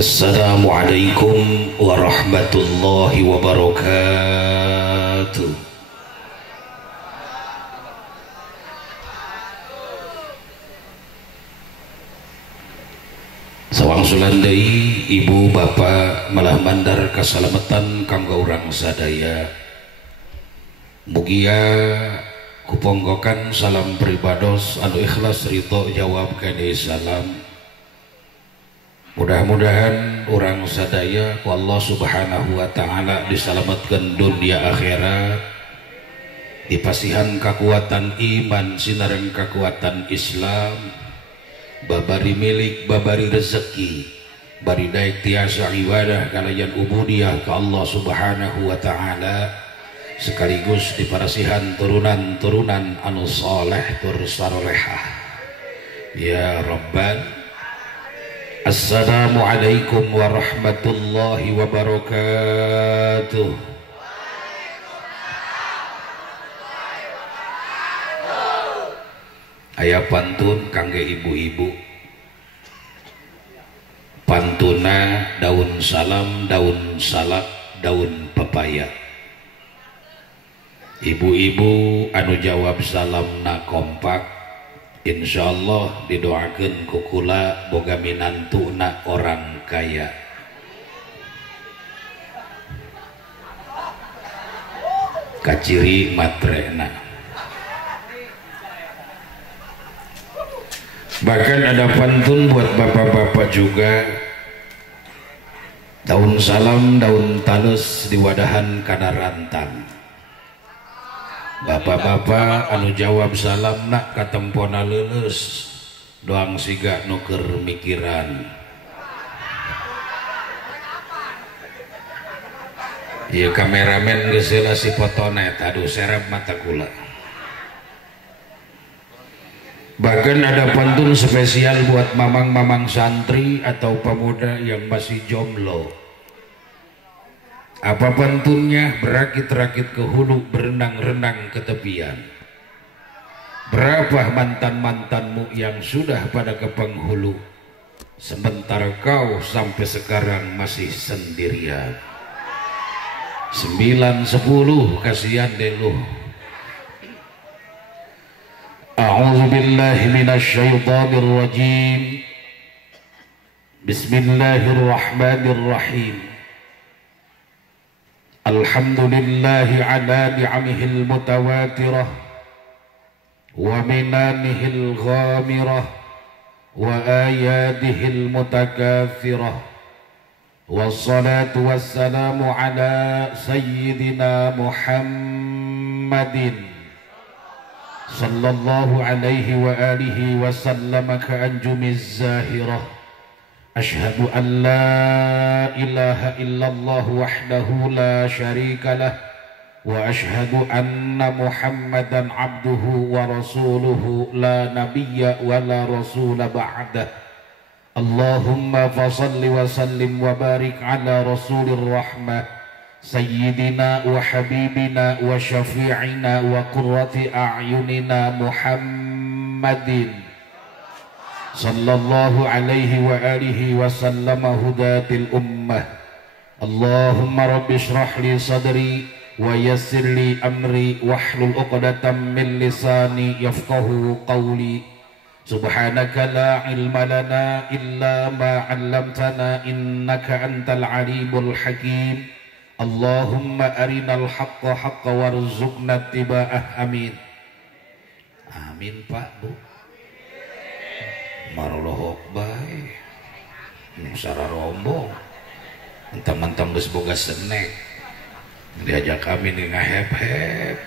Assalamualaikum warahmatullahi wabarakatuh. Sawang sulandai ibu bapak malah mandar kasalamatan kanggo urang sadaya. Mugia kuponggokan salam pribados anu ikhlas ridho jawab kene salam. Mudah-mudahan orang sadaya ku Allah subhanahu wa ta'ala diselamatkan dunia akhirat, dipasihan kekuatan iman sinareng kekuatan Islam, babari milik babari rezeki, bari daek tiasa ibadah kalayan ubudiyah ke Allah subhanahu wa ta'ala, sekaligus diparasihan turunan-turunan anu soleh tur sarolehah ya Rabbal. Assalamualaikum warahmatullahi wabarakatuh. Aya pantun kangge ibu-ibu. Pantuna daun salam, daun salak, daun pepaya. Ibu-ibu anu jawab salam na kompak, insyaallah didoakeun ku kula boga minantuna orang kaya. Kaciri matrena. Bahkan ada pantun buat bapak-bapak juga. Daun salam, daun talus diwadahan kana rantan. Bapak-bapak anu jawab salam nak katempona leuleus doang siga nuker mikiran. Ieu kameramen geus heula si fotonet, aduh serep mata kula. Bahkan ada pantun spesial buat mamang-mamang santri atau pemuda yang masih jomblo. Apa pantunnya? Berakit-rakit ke hulu, berenang-renang ke tepian. Berapa mantan-mantanmu yang sudah pada ke penghulu, sementara kau sampai sekarang masih sendirian. 9, 10 kasihan deh lu. A'udzubillahi minasyaitonir rajim. Bismillahirrahmanirrahim. Alhamdulillahi ala ni'amihil mutawatirah wa minanihil ghamirah wa ayadihil mutakathirah, wassalatu wassalamu ala sayyidina Muhammadin sallallahu alaihi wa alihi wa sallama ka'anjumiz zahirah. Ashhadu an la ilaha illallah wahdahu la syarika lah wa ashhadu anna Muhammadan abduhu wa rasuluhu la nabiyya wa la rasula ba'dah. Allahumma fasalli wa sallim wa barik ala rasulir rahmah sayyidina wa habibina wa syafi'ina wa qurrati a'yunina Muhammadin sallallahu alaihi wa alihi wa sallama hudatil ummah. Allahumma rabbi shrah li sadri wa yassir li amri wahlul 'uqdatam min lisani yafqahu qawli. Subhanaka la ilma lana illa ma 'allamtana innaka antal alimul hakim. Allahumma arinal haqqa haqqa warzuqna ittiba'ah. Amin. Amin Pak Bu. Marolohok bae nusara rombong mentang-mentang geus boga senek diajak kami di ngahep-hep.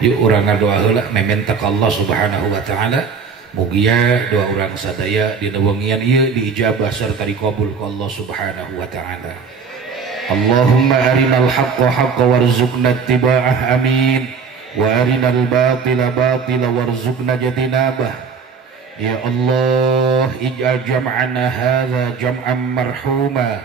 Yuk urang ngadoa heula mementa ka Allah subhanahu wa ta'ala, mugia doa urang sadaya dina wengian ieu diijabah sarta dikabul ku Allah subhanahu wa ta'ala. Allahumma arinal haqqa haqqa warzuqna ittiba'ah. Amin. Wa arinal batila batila warzuqna jtinabah. Ya Allah, ij'al jam'ana hadza jam'an marhuma.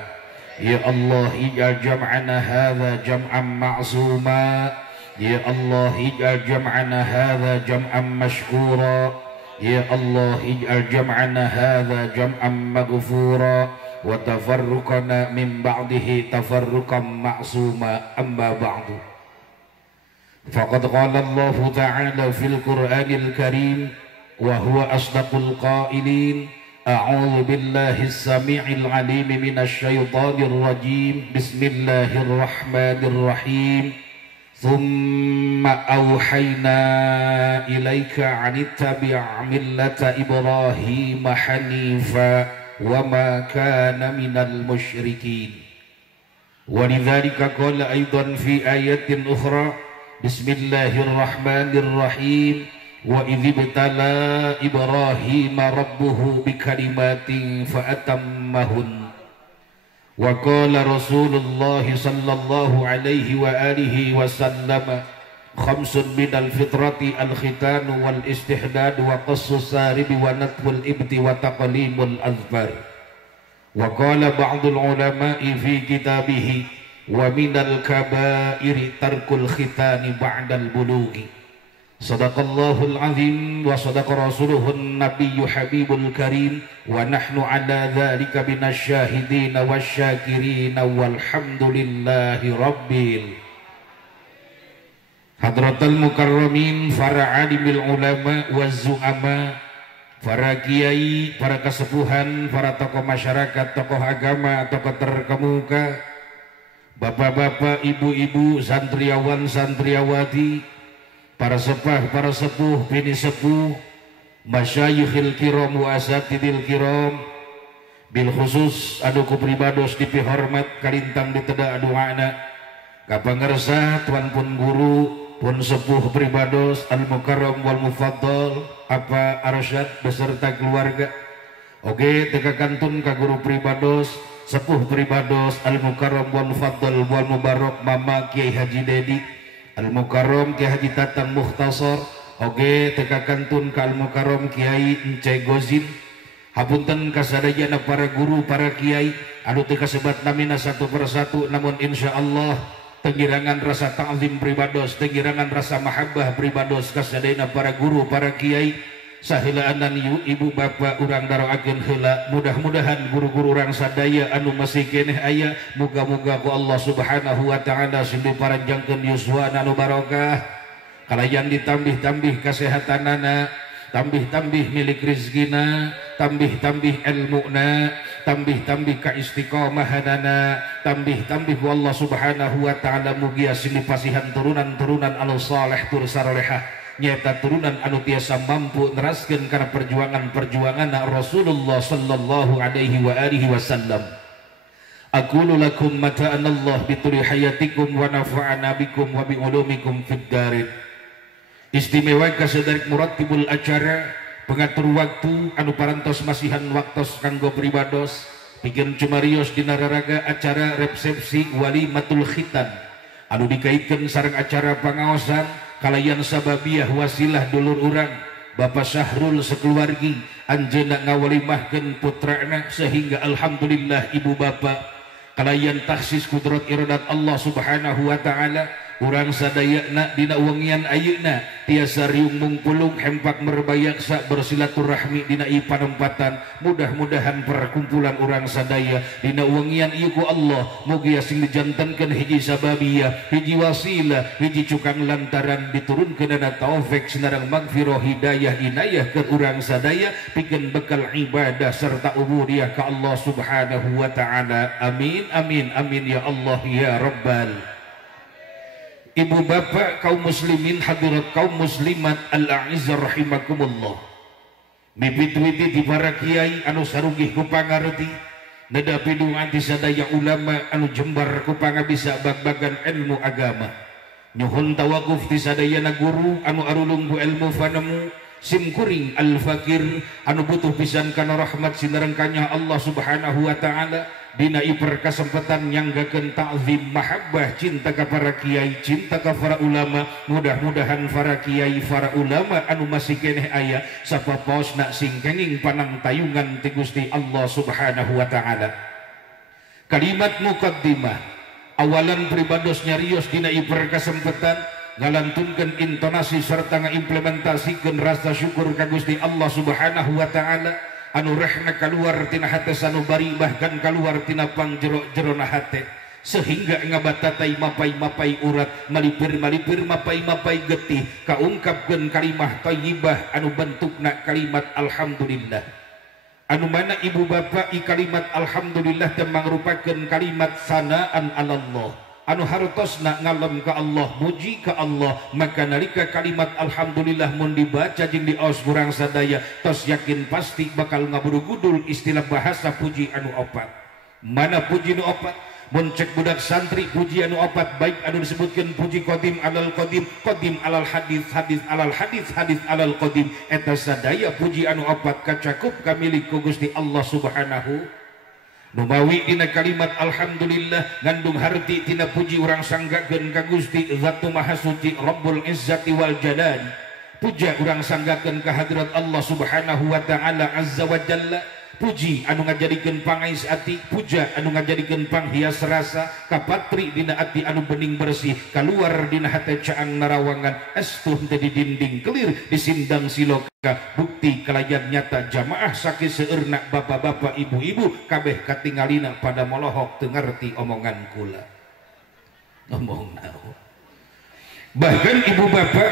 Ya Allah, ij'al jam'ana hadza jam'an ma'suma. Ya Allah, ij'al jam'ana hadza jam'an mashkura. Ya Allah, ij'al jam'ana hadza jam'an maghfura. wa tafarruqana min ba'dihi tafarruqan ma'suma amma ba'du. Faqad qala Allah ta'ala fil Qur'anil Karim wa huwa asdaqul qailin. A'udzu billahi as-sami'il 'alim minasy syaithanir rajim. Bismillahirrahmanirrahim. Thumma awhayna ilaika anittabi' millata Ibrahim hanifa wa ma kana minal musyrikin. Wa lidzalika qala aidan fi ayatin ukhra Bismillahirrahmanirrahim. Wa idh ibtala Ibrahim rabbuhu bikalimatin fa atammahun. Wa qala Rasulullah sallallahu alaihi wa alihi wasallam khamsun minal fitrati al-khitan wal istihdad wa qassus sarib wa natwul ibti wa taqlimul azfar. Wa qala ba'dul ulama'i fi kitabihi wa minal kabairi tarkul khitani ba'dal bulughi. Sadaqallahul azim wa sadaqa rasuluhun nabiyyu habibul karim wa nahnu ala dhalika minasyahidin wasyakirin walhamdulillahi rabbil. Hadratal mukarramin, para alimil ulama wazzu'ama, para kiai, para kesepuhan, para tokoh masyarakat, tokoh agama, tokoh terkemuka, bapak-bapak, ibu-ibu, santriawan, santriawati, para sepah, para sepuh, bini sepuh, masyayikhil kiram wa asatidil kiram, bil khusus adu kupribados dipihormat kalintang diteda doana kapangersa tuan pun guru pun sepuh pribados al mukarram wal mufaddal apa arsyad beserta keluarga. Oke, teka kantun ka guru pribados sepuh pribados al mukarram wal mufaddal wal mubarak mama Kiai Haji Dedi Al-Mukarram Kiai Haji Tatang Mukhtasar. Oge teka kantun ka Al-Mukarram Kiai Ence Gozin. Hapunten kasadayana para guru, para kiai anu teu kasebat namina satu persatu, namun insyaallah tengirangan rasa ta'zim pribados, tengirangan rasa mahabbah pribados kasadayana para guru, para kiai sahilaanan ibu bapak urang daroakeun heula. Mudah-mudahan guru-guru urang sadaya anu masih keneh aya, muga-muga ku Allah Subhanahu wa taala sindu paranjangkeun yuswa anu barokah, kalayan ditambih-tambih kasehatanana, tambih-tambih milik rizkina, tambih-tambih ilmuna, tambih-tambih kaistiqomahanana, tambih-tambih ku Allah Subhanahu wa taala mugia sindu pasihan turunan-turunan anu saleh tur salehah, nyata turunan anu tiasa mampu neraskeun kana perjuangan-perjuangan Rasulullah sallallahu alaihi wa alihi wasallam. Aqulu lakum mata'an Allah bituli hayatikum wa nafa'ana bikum wa bi ulumikum fid darin. Istimewa kasadari muratibul acara, pengatur waktu anu parantos masihan waktos kanggo pribados pikeun cumarios dina raraga acara resepsi walimatul khitan anu dikaitkeun sareng acara pangaosan kalayan sababiyah wasilah dulur urang Bapak Syahrul sekeluargi anjeunna ngawalimahkeun putrana sehingga alhamdulillah ibu bapak kalayan taksis kudrat iradat Allah Subhanahu wa taala urang sadayana dina wengian ayeuna tiasa riung mungpulung hempak merbayaksa bersilaturahmi dina ieu panempatan. Mudah-mudahan perkumpulan urang sadaya dina wengian ieu ku Allah mugi asing dijantankeun hiji sababiyah, hiji wasilah, hiji cukang lantaran diturunkeunana taufik sinareng magfirah hidayah inayah ke urang sadaya pikeun bekal ibadah serta ubudiyah ka Allah Subhanahu wa taala. Amin amin amin ya Allah ya rabbal. Ibu bapak kaum muslimin, hadirat kaum muslimat al-a'izzah rahimakumullah, mimiti di para kiai anu sarugih ku pangarti nadapi duan di sadaya ulama anu jembar ku pangabisa bag-bagan ilmu agama, nyuhun tawakuf di sadayana guru anu arulung ku ilmu fanemu, simkuring al-fakir anu butuh pisan kana rahmat sinarengkanya Allah Subhanahu wa taala dina iper kesempatan nyanggakeun ta'zim mahabbah cinta ka para kiai, cinta ka para ulama. Mudah-mudahan para kiai, para ulama anu masih keneh aya sapaposna sing kenging panang tayungan ti Gusti Allah Subhanahu wa taala. Kalimat muqaddimah awalan pribados nyarios dina iper kesempatan ngalantunkeun intonasi serta ngaimplementasikeun rasa syukur ka Gusti Allah Subhanahu wa taala anu rehna keluar tina hate sanubari bahkan keluar tina pangjero-jerona hate sehingga ngabatatai mapai-mapai urat malipir-malipir mapai-mapai getih kaungkapkeun kalimah thayyibah anu bentukna kalimat alhamdulillah anu mana ibu bapak i kalimat alhamdulillah teh mangrupakeun kalimat sanaan alallah anu hartosna ngalem ka Allah muji ka Allah maka nalika kalimat alhamdulillah mun dibaca jeung diaos urang sadaya tos yakin pasti bakal ngabudul-gudul istilah bahasa puji anu opat mana puji nu opat mun cek budak santri puji anu opat baik anu disebutkeun puji qadim alal qadim qadim alal hadis hadis alal hadis hadis alal qadim eta sadaya puji anu opat kacakup kamilik ku Gusti Allah subhanahu numawi dina kalimat alhamdulillah ngandung harti tina puji urang sanggakeun ka Gusti Zatu Maha Suci Rabbul Izzati wal Jalal puja urang sanggakeun ka hadrat Allah subhanahu wa ta'ala azza wa jalla puji anu ngajadikeun pangais ati puja anu ngajadikeun panghias rasa kapatri dina ati anu bening bersih keluar dina hate caang narawangan estuh teh di dinding kelir disindang siloka bukti kalayan nyata jamaah sakit seueurna bapak-bapak ibu-ibu kabeh katingalina pada molohok teu ngarti omongan kula ngomong naon bahkan ibu bapak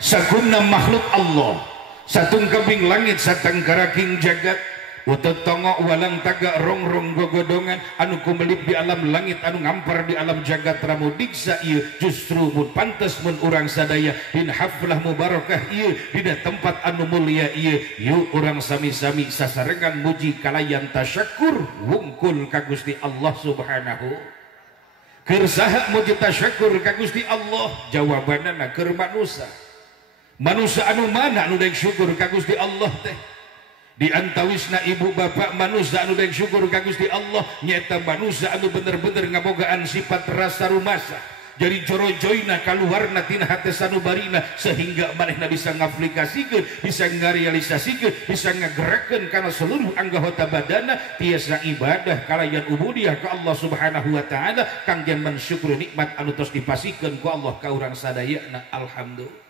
saguna makhluk Allah satung kabing langit satang karaking jagat utot tongok walang taga rongrong gogodongan anu kumelip di alam langit anu ngampar di alam jagat ramu diksa ieu justru mun pantes mun urang sadaya dina haflah mubarakah ieu dina tempat anu mulia ieu yuk urang sami-sami sasarengan muji kalayan tasyakur wungkul ka Gusti Allah subhanahu keur saha muji tasyakur ka Gusti Allah jawabanana keur manusia anu mana anu daek syukur ka Gusti Allah teh di antawisna ibu bapak manusia anu daek syukur ka Gusti Allah nyata manusia anu bener-bener ngabogaan sifat rasa rumasa jadi joro-joina kaluarna tina hate sanubarina sehingga manehna bisa ngaplikasikeun bisa ngarealisasikeun bisa ngagerakeun kana seluruh anggota badana tiasa ibadah kalayan ubudiyah ka Allah subhanahu wa ta'ala kangge mensyukuri nikmat anu tos dipasikeun ku Allah ka urang sadayana alhamdulillah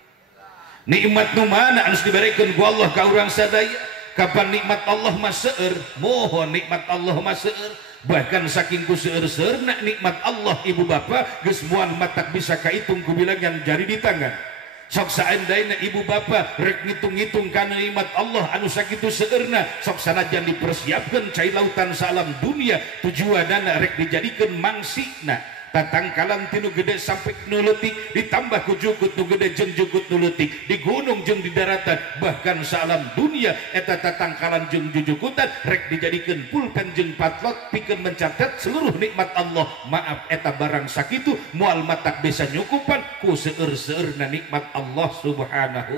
nikmat nu mana anu diberikeun ku Allah ka urang sadaya kapan nikmat Allah maseur mohon nikmat Allah maseur bahkan saking ku seueur-seurna nikmat Allah ibu bapak geus moal matak bisa kahitung ku bilangan jari di tangan sok saandaina ibu bapak rek ngitung-ngitung kana nikmat Allah anu sakitu seueurna sok sanajan dipersiapkeun cai lautan salam dunia tujuanana rek dijadikeun mangsina tatangkalan tinu gede sampai nu leutik ditambah ku jukut nu gede jeung jukut nu leutik di gunung jeung di daratan bahkan salam dunia eta tatangkalan jeung jujukutan rek dijadikeun pulpen jeung patlot pikeun mencatat seluruh nikmat Allah maaf eta barang sakitu moal matak bisa nyukupan ku seueur-seurna nikmat Allah subhanahu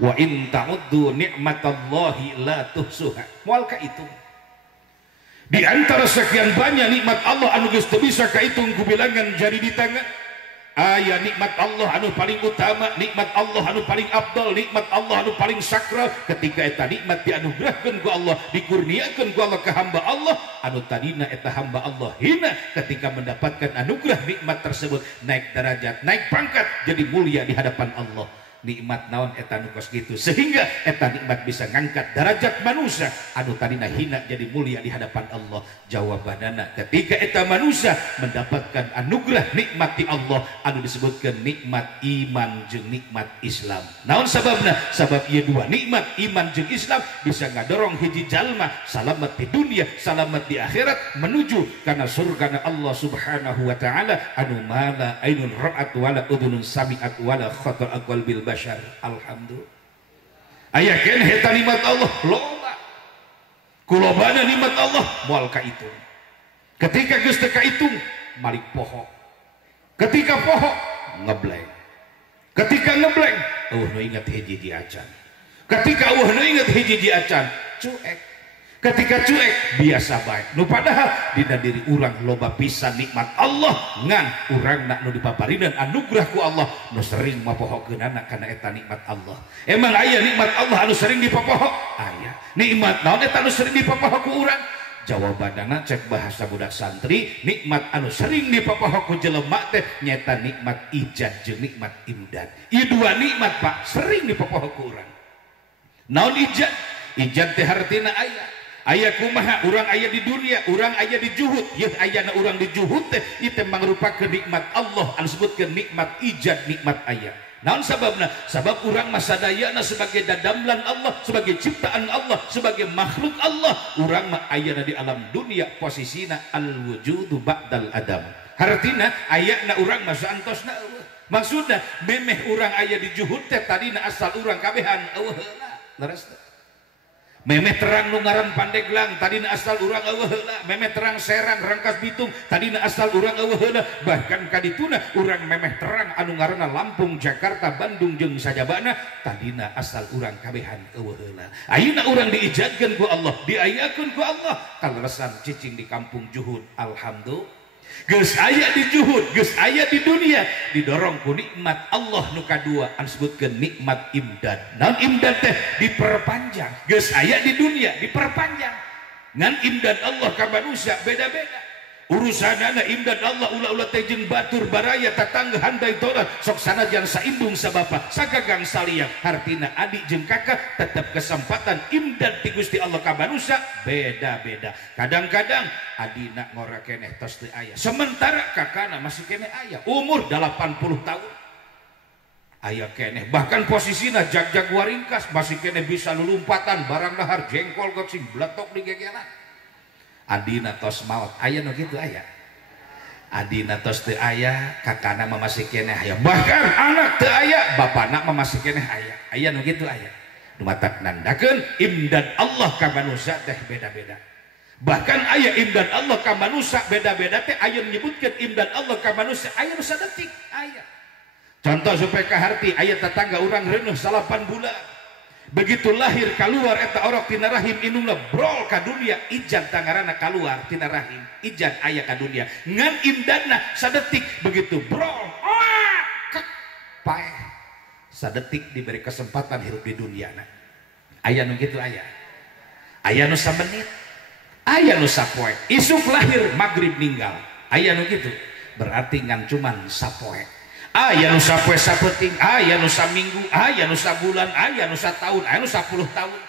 wa in ta'uddu nikmatallahi la tuhsuha moal ka itu di antara sekian banyak nikmat Allah anu geus teu bisa kahitung ku bilangan jari di tangan aya nikmat Allah anu paling utama nikmat Allah anu paling afdal nikmat Allah anu paling sakral ketika eta nikmat dianugerahkeun ku Allah dikurniakeun ku Allah ka hamba Allah anu tadina eta hamba Allah hina ketika mendapatkan anugerah nikmat tersebut naik derajat naik pangkat jadi mulia di hadapan Allah nikmat naon eta nu kos kitu sehingga eta nikmat bisa ngangkat derajat manusia anu tadina hina jadi mulia di hadapan Allah jawabanana ketika eta manusia mendapatkan anugerah nikmat di Allah anu disebutkan nikmat iman jeung nikmat Islam naon sababna sabab ieu dua nikmat iman jeung Islam bisa ngadorong hiji jalma salamet di dunia salamet di akhirat menuju kana surgana Allah subhanahu wa ta'ala anu mala ainun ra'at wala udhunun sami'at wala khata'a qalbil bashar alhamdulillah aya keneh eta nikmat Allah loba kulobana nikmat Allah moal kahitung ketika geus teu kahitung malik poho ketika poho ngebleng ketika ngebleng nu inget hiji di acan ketika nu inget hiji di acan cuek ketika cuek biasa baik nu padahal dina diri urang loba pisan nikmat Allah ngan urang nak nu dipaparinan anugerah ku Allah nu sering mapohokeunana kana eta nikmat Allah emang aya nikmat Allah anu sering dipapoho aya nikmat naon eta anu sering dipapoho ku urang jawabanana cek bahasa budak santri nikmat anu sering dipapoho ku jelema teh nyata nikmat ijad jeung nikmat imdad ieu dua nikmat Pak sering dipapoho ku urang naon ijad ijad teh hartina aya kumaha urang aya di dunia, urang aya di juhud, yeuh ayana urang di juhud teh ieu mangrupakeun nikmat Allah anu disebutkeun nikmat ijad, nikmat aya. Naon sababna? Sabab urang mah sadayana sebagai dadamlan Allah, sebagai ciptaan Allah, sebagai makhluk Allah, urang mah ayana di alam dunia posisina al-wujudu ba'dal adam. Hartina ayana urang mah saantosna eueuh. Maksudna memeh urang aya di juhud teh tadina asal urang kabehan eueuh heula. Leresna. Memeh terang nu ngaran Pandeglang tadina asal urang eueuh heula, memeh terang Serang Rangkas Bitung tadina asal urang eueuh heula, bahkan kadituna urang memeh terang anu ngaranna Lampung, Jakarta, Bandung jeung sajabana tadina asal urang kabehan eueuh heula. Ayeuna urang diijadkeun ku Allah, diayakeun ku Allah, kaleresan cicing di kampung juhud. Alhamdulillah geus aya di juhud, geus aya di dunia, didorong ku nikmat Allah nu kadua anu disebutkeun nikmat imdad. Naon imdad teh? Diperpanjang. Geus aya di dunia diperpanjang. Ngan imdad Allah ka manusia beda-beda. Urusanana imdad Allah ulah-ulah teh jeung batur baraya tatangga handai torat sok sanajan saimbung sabapa sagagang saliang hartina adik jeung kakak tetep kesempatan imdad ti Gusti Allah ka manusia beda-beda. Kadang-kadang adina ngora keneh tos teu aya, sementara kakana masih keneh aya, umur 80 tahun aya keneh, bahkan posisina jag-jag waringkas masih keneh bisa lulumpatan barang dahar jengkol kok sing bletok di gegeran. Adina tos maot aya nu kitu aya, adina tos teu aya, kakana mah masih keneh aya, bahkan anak teu aya, bapana mah masih keneh aya nu kitu aya. Nu matak nandakeun imdad Allah ka manusia teh beda-beda. Bahkan aya imdad Allah ka manusia beda-beda teh aya menyebutkeun imdad Allah ka manusia aya nu sadetik aya. Contoh supaya kaharti aya tetangga urang reuneuh 8 bulan. Begitu lahir keluar eta orok tina rahim indungna brol ka dunia, ijad tangarana keluar tina rahim, ijad aya ka dunia ngan imdadna sadetik. Begitu brol paeh sadetik diberi kesempatan hirup di dunia. Aya nu kitu aya nu samenit, aya nu sapoe, isuk lahir magrib ninggal, aya nu kitu berarti ngan cuman sapoe. Aya nu sapoe sapeting, aya nu saminggu, aya nu sabulan, aya nu satahun, aya nu 10 tahun,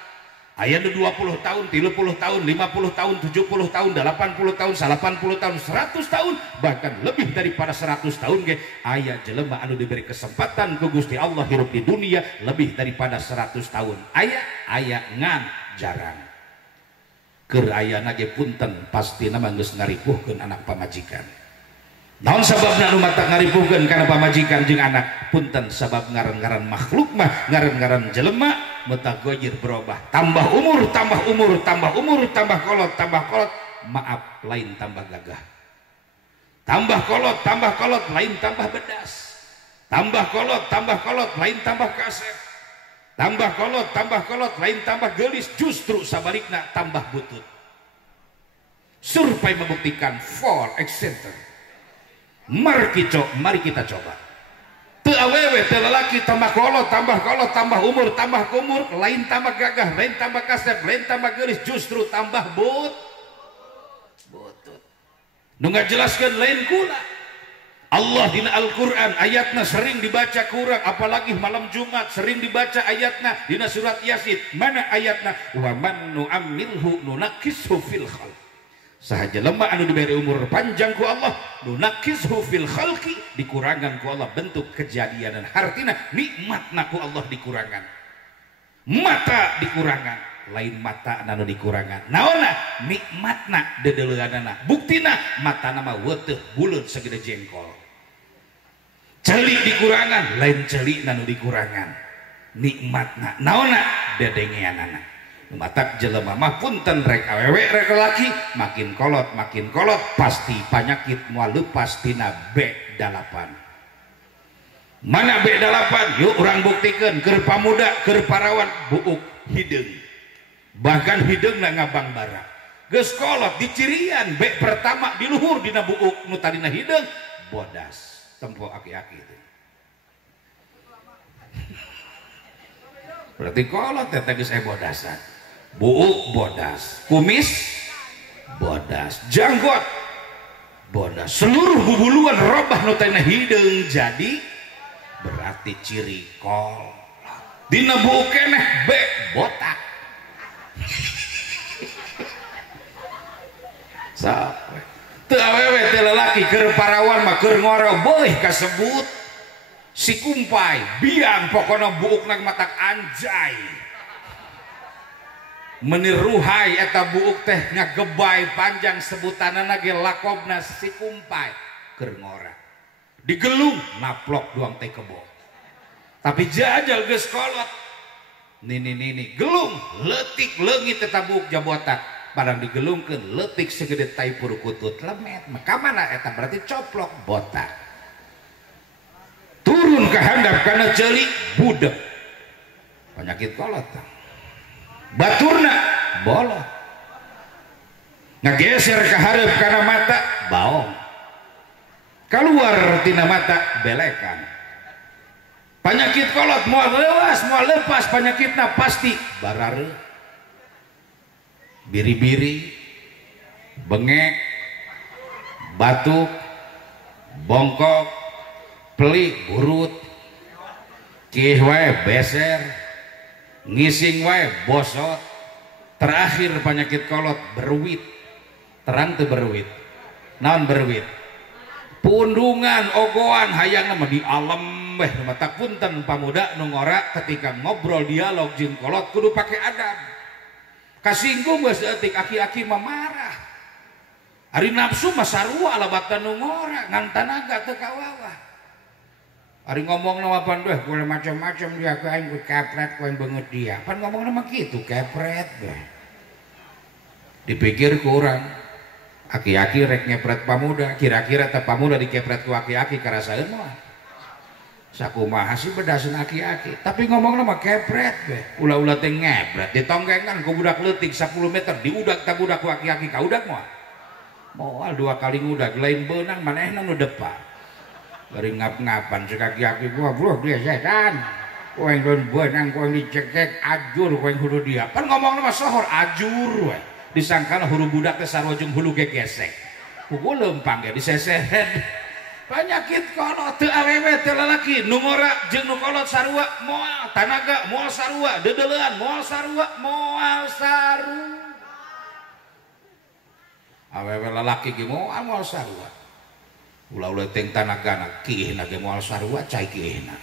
aya nu 20 tahun, 30 tahun, 50 tahun, 70 tahun, 80 tahun, 80 tahun, 100 tahun, bahkan lebih daripada 100 tahun ge aya jelema anu diberi kesempatan ku Gusti Allah hirup di dunia lebih daripada 100 tahun. Aya ngan jarang. Keur ayana ge punten pastina mah geus ngaripuhkeun anak pamajikan. Naon sababna anu matak ngaripuhkeun kana pamajikan jeung anak? Punten sabab ngaran-ngaran makhluk mah ngaran-ngaran jelema mutagoyir berubah, tambah umur, tambah umur, tambah umur, tambah kolot, maaf lain tambah gagah, tambah kolot lain tambah bedas, tambah kolot lain tambah kaset, tambah kolot lain tambah gelis, justru sabalikna tambah butut. Survei membuktikan for example. Mari kita coba. Teu awewe teu lalaki tambah kolot, tambah umur, lain tambah gagah, lain tambah kasep, lain tambah gelis, justru tambah butut. Nu ngajelaskeun lain kula. Allah dina Al-Qur'an ayatna sering dibaca kurang, apalagi malam Jumat sering dibaca ayatna dina surat Yasin. Mana ayatna? Wa man nu'ammilhu nunakkishu fil khalq. Sahaja lemah anu diberi umur panjang ku Allah nunakizhu fil khalqi, dikurangan ku Allah bentuk kejadian dan hartina nikmatna ku Allah dikurangan, mata dikurangan, lain mata nanu dikurangan, naonna nikmatna dedeuleunana, buktina mata nama weteuh buleut sagede jengkol, celik dikurangan, lain celik nanu dikurangan, nikmatna naonna dedengeanana. Matak jelema mah punten rek awewe rek laki makin kolot pasti penyakit moal leupas tina B8. Mana B8? Yuk urang buktikeun keur pamuda keur parawan buuk hideung, bahkan hideungna ngabang bara geus kolot dicirian B pertama di luhur dina buuk nu tadina hideung bodas tempo aki-aki itu. Berarti kolot teh geus bodasan. Buuk bodas, kumis bodas, janggot bodas, seluruh bubuluan robah nu teh hideung jadi berarti ciri kolot. Dina buuk keneh B botak. Sampai teu awewe teu lalaki keur parawan mah keur ngora beuh kasebut si kumpai biang pokona buukna matak anjay meniruhai eta buuk teh ngagebay panjang sebutanana ge lakobna si kumpai keur ngora digelung naplok doang teh kebo tapi jajal geus kolot nini gelung leutik leungit eta buuk jabotak padang digelungkeun leutik segede tai purukutut lemet maka mana eta berarti coplok botak turun ke handap karena celik budek penyakit kolot baturna bolot ngageser ke hareup karena mata baong keluar tina mata belekan penyakit kolot moal leuwas moal lepas penyakitna pasti barareuh biri-biri bengek batuk bongkok pelik burut kih wae beser ngising wae bosot terakhir penyakit kolot berwit terang teu berwit naon berwit pundungan ogoan hayang mah di alam weh mata punten pamuda nu ngora ketika ngobrol dialog jeung kolot kudu pake adab kasinggung geus eutik aki-aki mah marah ari nafsu mah sarua alabatna nu ngora ngan tanaga teu kawawa ari ngomongna mah pan beh boleh macam-macam dia ke aing ku kepret ku aing beungeut dia pan ngomongna mah kitu kepret beh dipikir ku urang aki-aki rek ngepret pamuda kira-kira teh pamuda dikepret ku aki-aki karasaeun mah sakumaha sih bedaseun aki-aki tapi ngomongna mah kepret beh ulah-ulah teh ngepret ditonggengan ku budak leutik 10 meter diudag ta budak ku aki-aki ka udag mah moal 2 kali ngudag lain beunang manehna nu depa bari ngap-ngapan si aki-aki gua bro dia setan ku yang don beunang ku dicekek ajur ku yang hulu dia kan ngomongna mah sohor ajur we disangkana huru budak teh sarua jeung hulu gegesek ku leumpang ge disesehen penyakit kolot teu awewe teu lalaki nu ngora jeung nu kolot sarua moal tanaga moal sarua dedeleuan moal sarua moal saru awewe lalaki ge moal sarua ulah-ulah teng tanagana kiihna ge moal sarua cai kiihna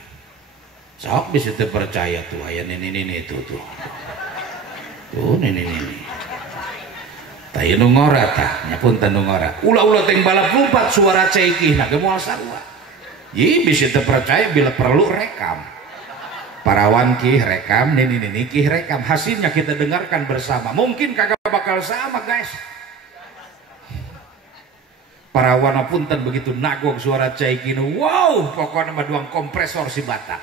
sok bisa teu percaya tuh aya nini tuh nini tah nu ngora tah nyapunten nu ngora ulah-ulah teng balap lompat suara ceikihna ge moal sarua ieu bisa teu percaya bila perlu rekam parawan kih rekam nini kih rekam hasilnya kita dengarkan bersama mungkin kagak bakal sama guys parawan punten begitu nagog suara ceikina wow pokoknya mah doang kompresor si batak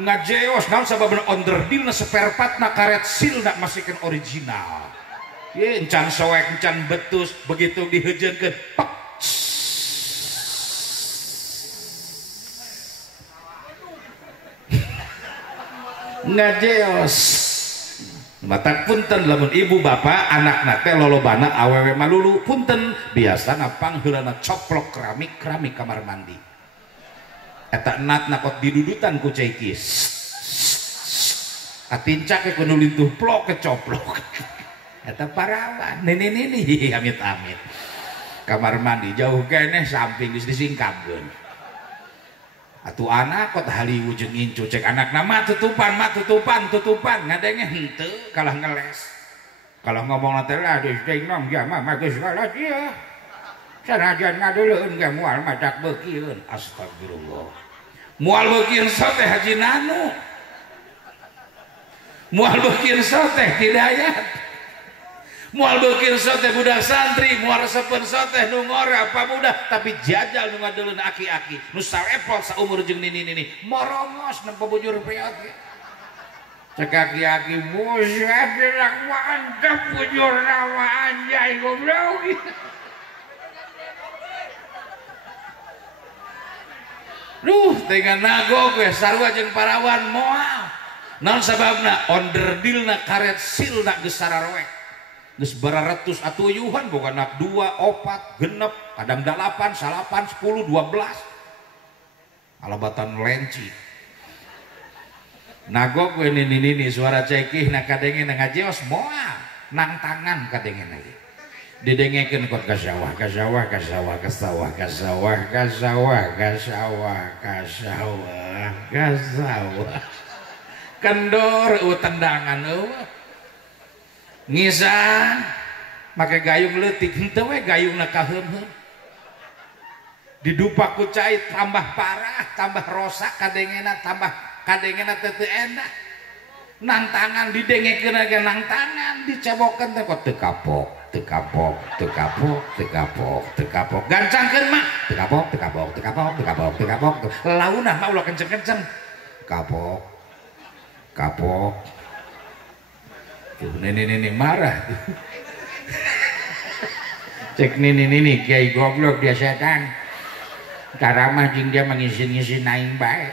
ngajeos naon sababna onderdilna spare partna karet silna masihkeun original ye encan soek encan betus begitu dihejeunkeun pak ngajeos mata punten lamun ibu bapak anakna teh lolobana awewe malulu punten biasana pangheulana coplok keramik kamar mandi eta enatna kot didudutan ku ceikis atincak ke nu lintuh plok kecoplok eta parawan nini amit-amit kamar mandi jauh keneh samping geus disingkapkeun atuh anak kot haliwuh jeung incu cek anakna mah tutupan ngadenge henteu kalah ngeles kalau ngomongna teh aduh teh nom dia mah geus kalah dia sanajan ngadeuleun ge moal madak beukieun astagfirullah moal beukieun teh haji nanu moal beukieun teh hidayat moal beukieun teh budak santri moal resepen teh nu ngora pamuda tapi jajal nu ngadeuleun aki-aki nu salepol saumur jeung nini morongos nempo bujur peot ge cek aki-aki buset dak mantep bujur nama anjay goblok duh dengan nagog we sarua jeung parawan moal naon sababna onderdilna karet silna geus sararoek geus bararetus atuyuhan boga anak 2, 4, 6 kadang 8, 9, 10, 12 alabatan lenci nagog we nini suara cekih na kadenge na ngajeos moal nang tangan kadenge lagi didengekeun kot ka sawah ka sawah ka sawah ka sawah ka sawah ka sawah ka sawah ka sawah ka sawah kendor tendangan ngisah make gayung leutik henteu we gayungna kaheum-heum didupak ku cai tambah parah tambah rosak kadengena tambah kadengena teu endah nangtangan didengekeun ge nangtangan dicebokeun teh kok teu kapok teu kapok teu kapok teu kapok teu kapok gancangkeun mah teu kapok teu kapok teu kapok teu kapok teu kapok launah mah ulah kenceng-kenceng kapok kapok tuh nini marah cek nini kiai goblok dia setan karamah jeung dia mengisin-ngisin aing bae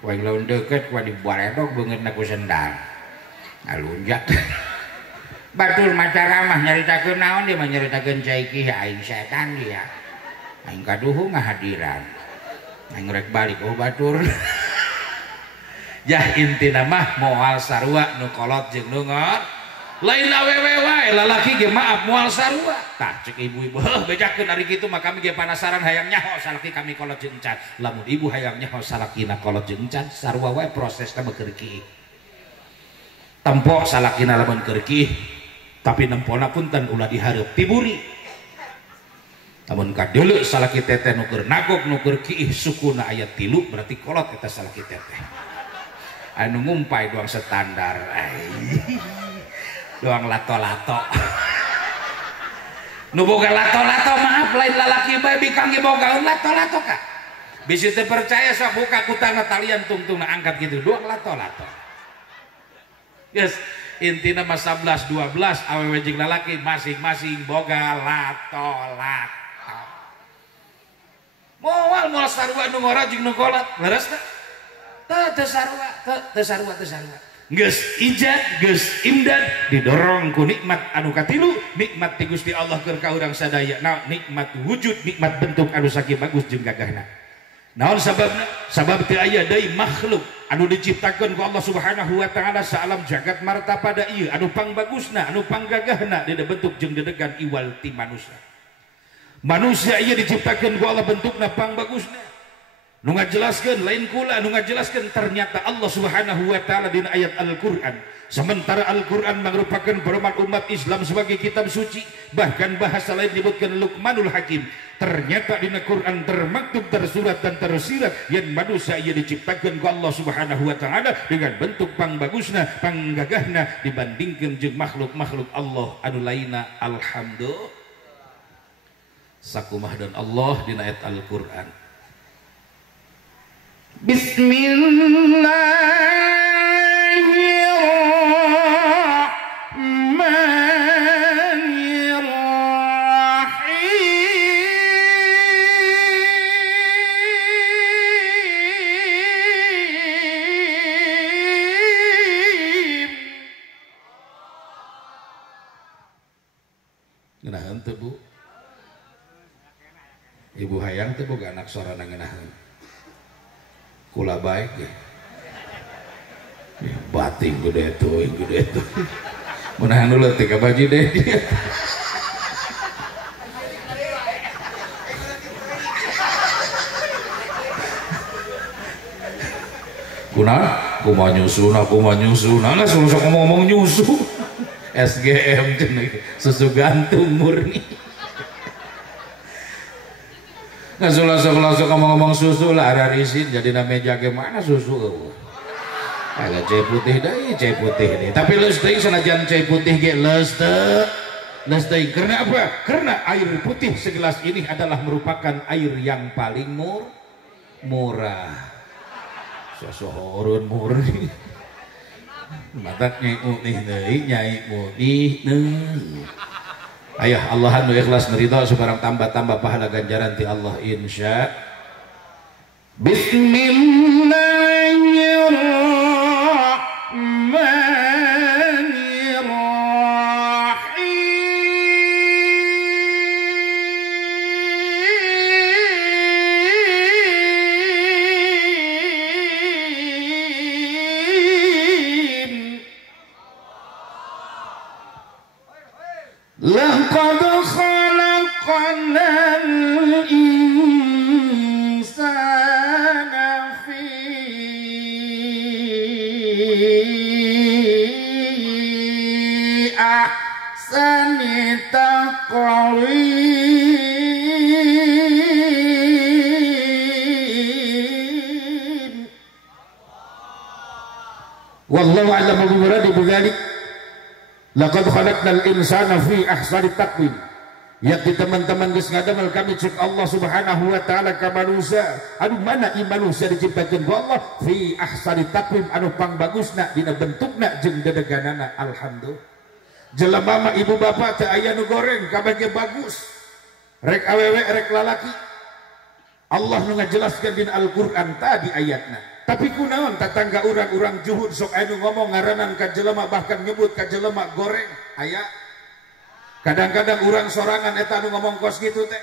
wah laun deket wah dibaredog beungeutna ku sendal ngalunjak batur macaramah nyaritakeun naon dia mah nyaritakeun cai kieu aing setan dia aing kaduhu ngahadiran aing rek balik batur jah intina mah moal sarua nu kolot jeung nu ngor lain awewe wae lalaki ge maaf moal sarua tah cek ibu-ibu heuh bejakeun ari kitu mah kami ge penasaran hayang nyaho salaki kami kolot jeung encan lamun ibu hayang nyaho salakina kolot jeung encan sarua wae prosesna beukeur kieu tempo salakina lamun keur kieu tapi nempona punten ulah dihareup tiburi lamun kadeuleu salaki teteh nu keur nagok nu keur kieu sukuna aya 3 berarti kolot eta salaki teteh anu ngumpai doang standar doang lato-lato nu boga lato-lato maaf lain lalaki bae bikang ge boga lato-lato kak bisi teu percaya sok buka kutana talian tungtungna angkat gitu doang lato-lato geus intina mah 11 12 awewe jeung lalaki masing-masing boga lato-lato moal sarua nu ngora jeung nu kolot leres teu sarua geus ijad geus imdad didorong ku nikmat anu katilu nikmat ti Gusti Allah keur ka urang sadaya naon nikmat wujud nikmat bentuk anu saking bagus jeung gagahna naon sababna sabab teu aya deui makhluk anu diciptakeun ku Allah Subhanahu wa taala saalam jagat martapada ieu anu pangbagusna anu panggagahna dina bentuk jeung dedegan iwal ti manusia ieu diciptakeun ku Allah bentukna pangbagusna nu ngajelaskeun lain kula nu ngajelaskeun ternyata Allah Subhanahu wa taala dina ayat Al-Qur'an sementara Al-Qur'an merupakan pedoman umat Islam sebagai kitab suci bahkan bahasa lain disebutkan Luqmanul Hakim ternyata dina Quran termaktub tersurat dan tersirat yang manusia ia diciptakeun ku Allah Subhanahu wa taala dengan bentuk pangbagusna panggagahna dibandingkeun jeung makhluk-makhluk Allah anu lainna alhamdulillah sakumah dan Allah dina ayat Al-Qur'an Bismillahirrahmanirrahim. Ngeunaheun teu Bu? Ibu hayang teu boga anak sorana ngeunaheun. Kula baik ya bating gede tuh menahan dulu tiga baju deh kuma nyusu nah suruh ngomong nyusu SGM susu gantung murni nggak ngomong susu lah ada risin jadi namanya gimana susu agak cai putih deh tapi lestei senajan cai putih ge lestei karena apa? Karena air putih segelas ini adalah merupakan air yang paling murah sosohorun murni matak nyai mutih ayah Allah anu ikhlas meridho sebarang tambah pahala ganjaran ti Allah insya Bismillahirrahmanirrahim laqad khalaqnal insana fi ahsani taqwim. Wallahu a'lamu bimuradi bidzalik. Laqad khalaqnal insana fi ahsani taqwim. Yakti teman-teman geus ngadamel kami cek Allah Subhanahu wa taala ka manusia. Anu mana ieu manusia diciptakeun ku Allah fi ahsani taqwim anu pangbagusna dina bentukna jeung dedeganana. Alhamdulillah. Jelema mah ibu bapak teh aya nu goreng kabage bagus. Rek awewe rek lalaki. Allah nu ngajelaskeun dina Al-Qur'an tadi ayatna. Tapi kunaon tatangga urang-urang juhud sok anu ngomong ngaranan ka jelema bahkan nyebut ka jelema goreng aya. Kadang-kadang urang sorangan eta anu ngomong kos gitu teh.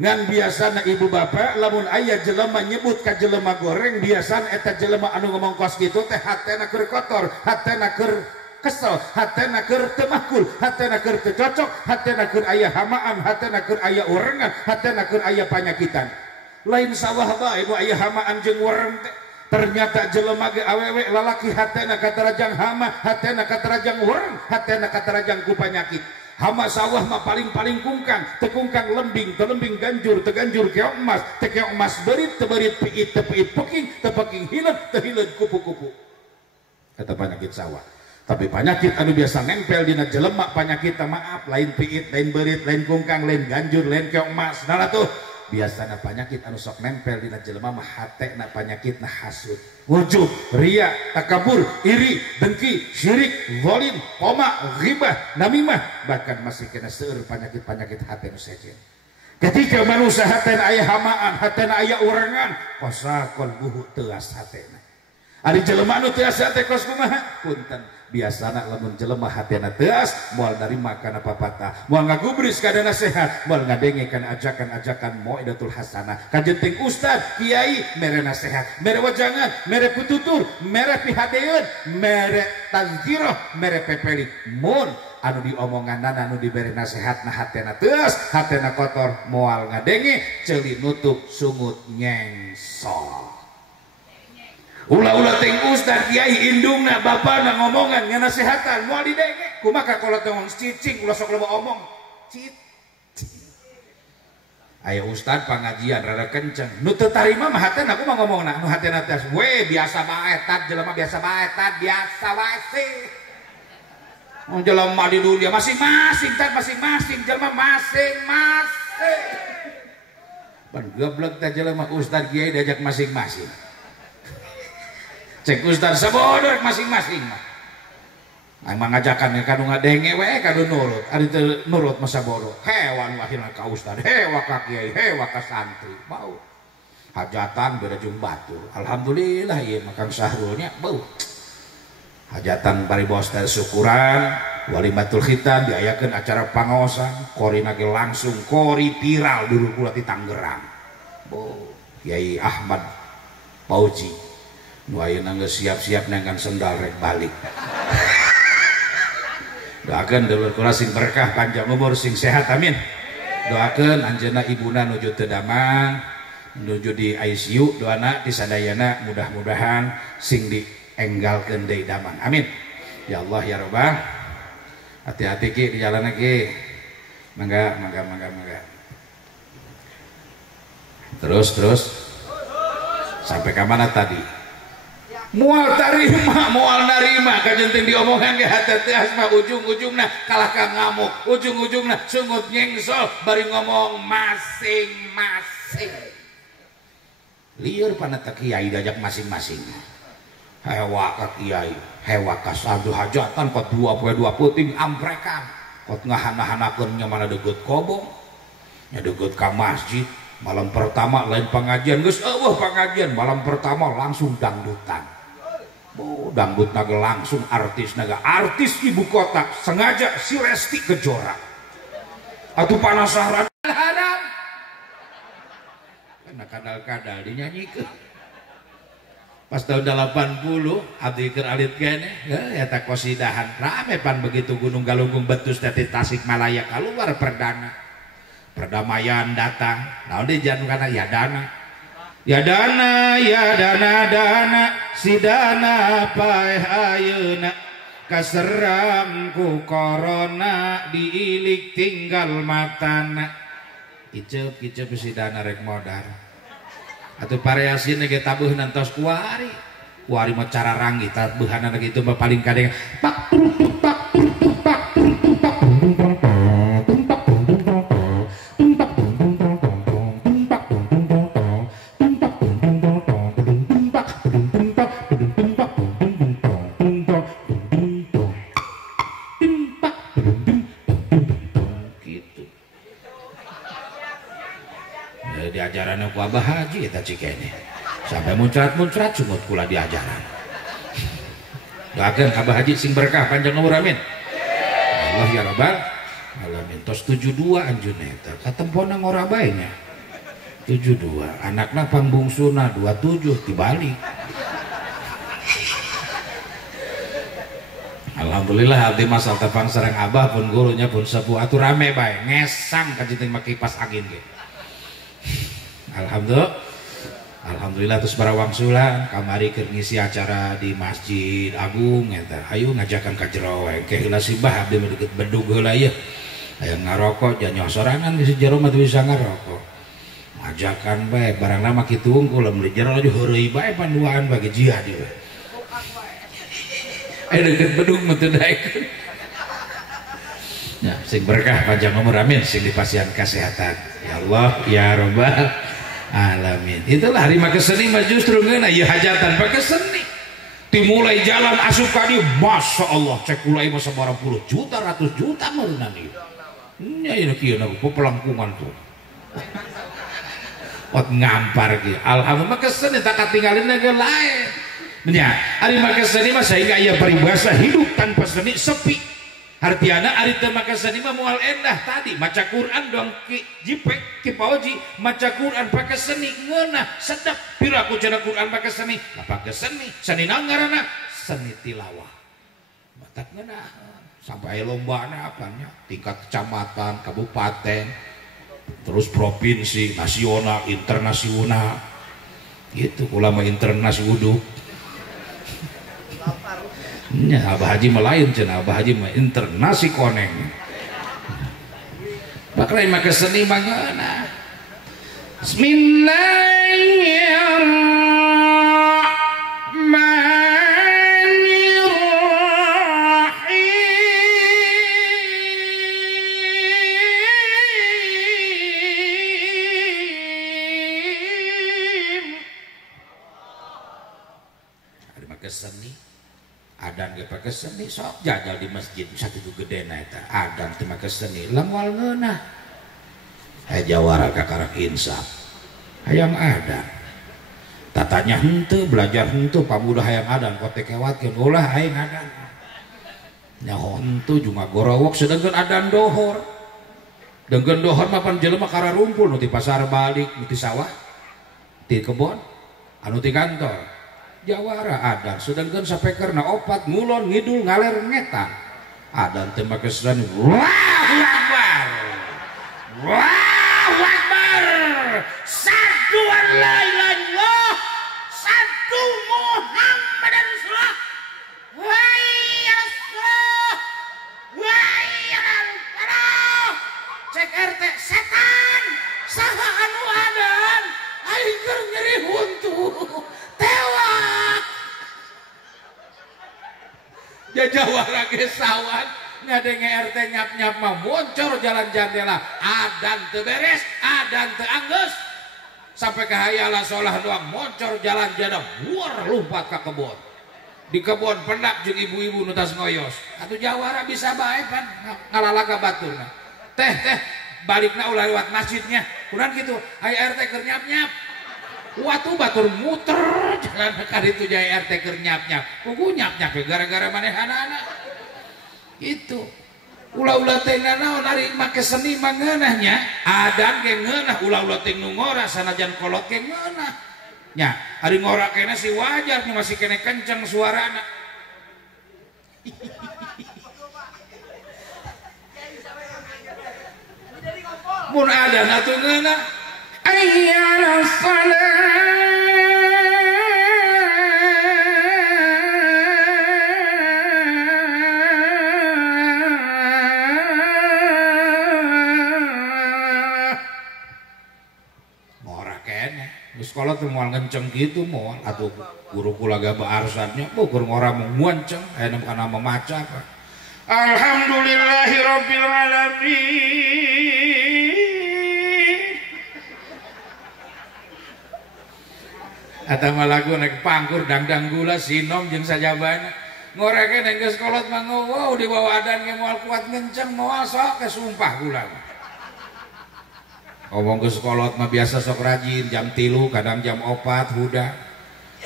Ngan biasana ibu bapak lamun aya jelema nyebut ka jelema goreng biasana eta jelema anu ngomong kos gitu teh hatena keur kotor, hatena keur kesel, hatena keur teu mahkul, hatena keur teu cocok, hatena keur aya hamaan, hatena keur aya urengan, hatena keur aya panyakitan. Lain sawah bae nu aya hamaan jeung ureng teh. Ternyata jelema ge awewe lalaki hatena katarajang hama, hatena katarajang ureng, hatena katarajang ku panyakit. Hama sawah mah paling-paling kungkang, tekungkang lembing, telembing ganjur, teganjur keong emas, tekeong emas berit, teberit piit, tepiit peking, tepeking hilet, tehilet kupu-kupu. Kata penyakit sawah. Tapi penyakit anu biasa nempel dina jelema penyakit maaf, lain piit, lain berit, lain kungkang, lain ganjur, lain keong emas. Nah tuh biasana penyakit anu sok nempel dina jelema mah hatena penyakitna hasud, ujub, ria, takabur, iri, dengki, syirik, zalim, koma, ghibah, namimah, bahkan masih kena seueur penyakit-penyakit hate nu sejen. Ketika manusia hatena aya hamaan, hatena aya urengan, kosa qalbuhu teuas hatena. Ari jelema anu teuas hate kos kumaha? Punten. Biasana lamun jelema hatena teuas moal narima kana papatah, moal ngagubris kana nasihat, moal ngadenge kana ajakan-ajakan mau'idatul hasanah. Kajenting ustad, kiai mere nasihat, mere wajangan, mere pututur, mere pihadeun, mere tazkirah, mere pepelik. Mun anu diomonganna anu dibere nasihat na hatena teuas, hatena kotor, moal ngadenge ceuli nutup sungut nyengsol. Ulah-ulah ting ustad kiai indungna bapana ngomongan nganasehatan moal didenge kumaha kalau tong cicing ulah sok loba omong cicing. Aya ustad pangajian rada kenceng nu teu tarima mah hatena kumaha ngomongna nu hatena teh we biasa bae tat jelema biasa bae tat biasa wae sih. Jelema di dunia masing-masing tat masing-masing jelema masing-masing. Pan goblok teh jelema ustad kiai diajak masing-masing. Cek ustad sabodor masing-masing mah. Emang ngajakan kanu ngadenge we kanu nurut. Ari teu nurut mah sabodor. Hewan wahina ka ustad, hewa ka kiai, hewa ka santri. Bau. Hajatan beda jeung batur. Alhamdulillah ieu mah Kang Sahrulnya bau. Hajatan bari bos teh syukuran, walimatul khitan diayakeun acara pangaosan, korina ge langsung kori viral dulu kula di Tangerang. Bau. Kiai Ahmad Pauji. Nu ayeuna geus siap-siap nangkan sendal rek balik. Doakeun dulur kula sing berkah panjang umur sing sehat amin. Doakeun anjeunna ibuna nuju teu damang, nuju di ICU, doana di sadayana mudah-mudahan sing dienggalkeun deui damang. Amin. Ya Allah ya Rabbah. Hati-hati ki di jalan ki. Mangga. Terus. Sampai ke mana tadi? Mual tarima, mual narima, kajenting diomongan ke hati teas mah ujung-ujungna kalah ka ngamuk, ujung-ujungna sungut nyengsol, bari ngomong masing-masing. Lieur panata kiai diajak masing-masing. Hewa ka kiai, hewa ka sadu hajatan kot 22 peuting amprekan, kot ngahana-hanakeun nya mana degeut kobong, nya degeut ka masjid. Malam pertama lain pengajian, geus eueuh pengajian, malam pertama langsung dangdutan. Dangdut naga langsung artis ibu kota sengaja si Resti Kejora atuh panasaran haram karena kadal-kadal dinyanyikan pas tahun 80 abdi keur alit kene eta kosidahan rame pan begitu Gunung Galunggung Betus dari Tasikmalaya keluar perdana perdamaian datang naon di janu kana ya dana dana si dana paeh ayeuna kaserang ku corona diilik tinggal matana iceup si dana rek modar atuh variasi ge tabuheunan tos kuari mah cara rangi tabuhanna gitu mah paling kadang pak diajaran ku Abah Haji eta cikene sampai muncrat sumut kula diajaran doakeun Abah Haji sing berkah panjang umur amin Allah ya rabbal alamin tos 72 anjeun eta katempona ngora bae nya 72 anakna pangbungsuna 27 dibalik Alhamdulillah abdi masal tepang sareng Abah pun gurunya pun sepuh atuh rame bae ngesang ka jinting make kipas angin ge Alhamdulillah terus para wangsulan kamari keur ngisi acara di Masjid Agung eta ayo ngajakan ka jero we ke heula sibah abdi deukeut bedug heula ieu aya ngarokok janyo sorangan di jero mah teu bisa ngarokok ngajakan bae barangna mah kitu unggul di jero aja heureuy bae panduaan bagi jihad ieu aya deukeut bedug mah teu daekeun ya sing berkah panjang umur amin sing dipasihan kesehatan ya Allah ya Rabbal alamin. Itulah hari make seni mah justru ngeuna ieu hajatan pake seni. Dimulai jalan asup ka dieu, masya Allah cek ulai mah sabarang puluh juta, ratus juta meureunna ieu. Nya ieu kieu na pelangkungan tuh. Ot ngampar kieu. Alhamdulillah make seni tak katinggalina ge lain. Nya, ari make seni mah sehingga aya paribasa hidup tanpa seni sepi. Artiana ari teu make seni mah moal endah tadi maca Quran dong ki jipek ki pauji maca Quran pake seni ngeunah sedep piraku cenah Quran pake seni pake seni naon ngaranna seni tilawah batak ngeunah sampai lombana apanya tingkat kecamatan kabupaten terus provinsi nasional internasional gitu ulama internasional nya Abah Haji melain cenah Abah Haji mah internasi koneng bakal make seni mah geuna Bismillahirrahmanirrahim ada make seni adan ge pake seni sok jajal di masjid satu gedena eta adan teu make seni lamual ngeunah aya jawara kakarak insaf hayang adan tatanya henteu belajar henteu pamudah hayang adan kote kewatkeun ulah aing adan nyaho henteu juga gorowok sedengkeun adan dohor dengkeun dohor mah pan jelema kararumpul nu ti pasar balik nu ti sawah ti kebon anu ti kantor jawara adan sedangkan sapekerna opat ngulon ngidul ngaler ngetan adan teu make seni Allahu Akbar Allahu Akbar satu la ilaha illallah satu Muhammadan Rasulullah hayya salat hayya falah cek RT setan saha anu adan aing keur nyeri huntu tewak ya jawara ge sawan ngadenge RT nyap-nyap mah moncor jalan jandela adan teu beres adan teu anggeus sampai ke hayala sholah doang moncor jalan janda buar lompat ke kebun di kebun pendak jeung ibu-ibu nu tas ngoyos atuh jawara bisa bae pan ngalalaga baturna teh balikna ulah lewat masjidnya kurang gitu aya RT keur nyap-nyap waktu batur muter jalan kali itu jaya RT keur nyap-nyap kuku nyap-nyap gara-gara manehana itu ulah-ulah teh naon ari make seni mangeunahnya adan ge ngeunah ulah-ulah teh nu ngora sanajan kolot ge ngeunah nya ari ngorak kene si wajar masih kene kenceng suarana. Mun ada natungeuna ayyalas salat sekolah tuh mau ngenceng gitu mau atau guru kulaga baarsannya bukur ngora mau nguanceng enak karena memaca apa alhamdulillahirabbil alamin atau lagu naik pangkur dangdang gula sinom jeung sajabana ngoreke neng geus kolot mah wow di bawah adan ge moal kuat ngenceng moal sok kesumpah gula ngomong ke sekolot mah biasa sok rajin jam 3 kadang jam 4 huda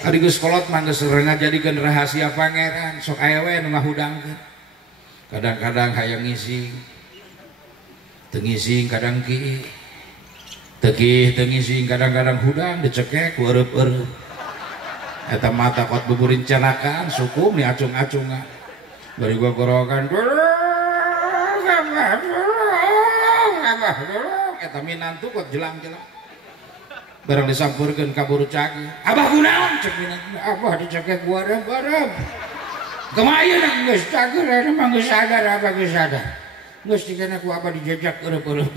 hari ke sekolot mah geus renga jadikeun rahasia pangeran sok aya we nu ngahudangkeun kadang-kadang hayang ngising teu ngising kadang ki teu ngising kadang-kadang hudang dicekek ku eureub-eureub eta mata kot buburin canakan sukum ni acung-acungan bari gua gorokan eta minantu kok jelang-jelang barang disampurkeun ka buru cagi abah kunaon cek minantu abah dicekek barem-barem kemayeun geus cager mah geus sadar abah geus sadar geus dikena ku abah dijejak eureub-eureub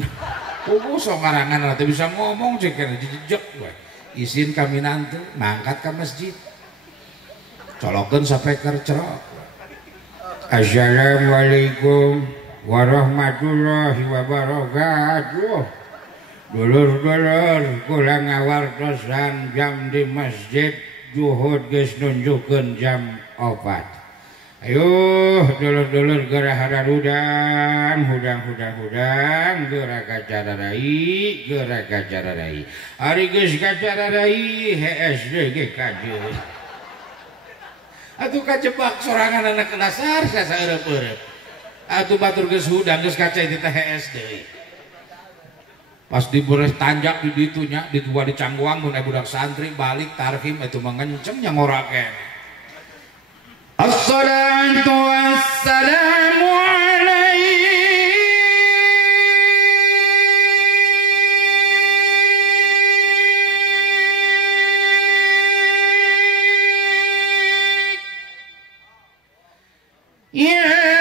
kudu sok ngarangan teh bisa ngomong cek kana dijejek we izin ka minantu mangkat ka masjid colokeun sapeker cerok assalamualaikum warahmatullahi wabarakatuh. Dulur-dulur kula ngawartosan jam di masjid juhud geus nunjukkeun jam 4. Ayo dulur-dulur geurah hararudang hudang geurah kacara rai ari geus kacara rai HSD ge kajeun atuh kajebak sorangan anak dasar sasa eureub-eureub atuh batur geus hudang geus kaca di THSD pas diberes tanjak di ditunya di dua di cangguang mun budak santri balik tarhim itu mengenceng nya ngorake assalatu wassalamu alaihi ya